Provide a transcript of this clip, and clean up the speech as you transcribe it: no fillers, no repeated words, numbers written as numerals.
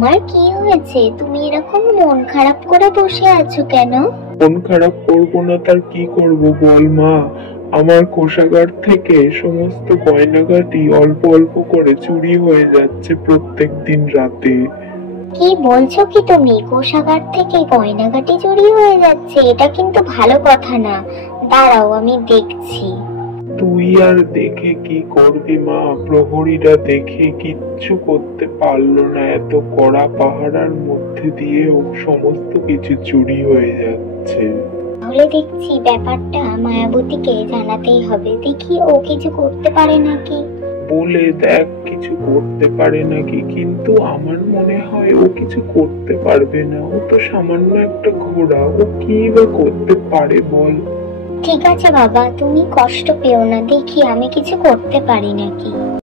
তোমার কি হয়েছে? তুমি এরকম মন খারাপ করে বসে আছো কেন? মন খারাপ করবো না তার কি করব বল মা। আমার কোষাগার থেকে সমস্ত গয়নাগাটি অল্প অল্প করে চুরি হয়ে যাচ্ছে প্রত্যেক দিন রাতে। কি বলছো কি তুমি? কোষাগার থেকে গয়নাগাটি চুরি হয়ে যাচ্ছে? এটা কিন্তু ভালো কথা না। দাঁড়াও, আমি দেখছি। তুই আর দেখে কি করবি মা? প্রহরীরা দেখে কিচ্ছু করতে পারলো না, এত কড়া পাহারার মধ্যে দিয়েও সমস্ত কিছু চুরি হয়ে যাচ্ছে। তাহলে দেখছি ব্যাপারটা মায়াবতীকে জানাতেই হবে। দেখি ও কিছু করতে পারে নাকি। বলে দেখ কিছু করতে পারে নাকি, কিন্তু আমার মনে হয় ও কিছু করতে পারবে না। ও তো সামান্য একটা ঘোড়া, ও কি বা করতে পারে বল? ঠিক আছে বাবা, তুমি কষ্ট পেও না, দেখি আমি কিছু করতে পারি নাকি।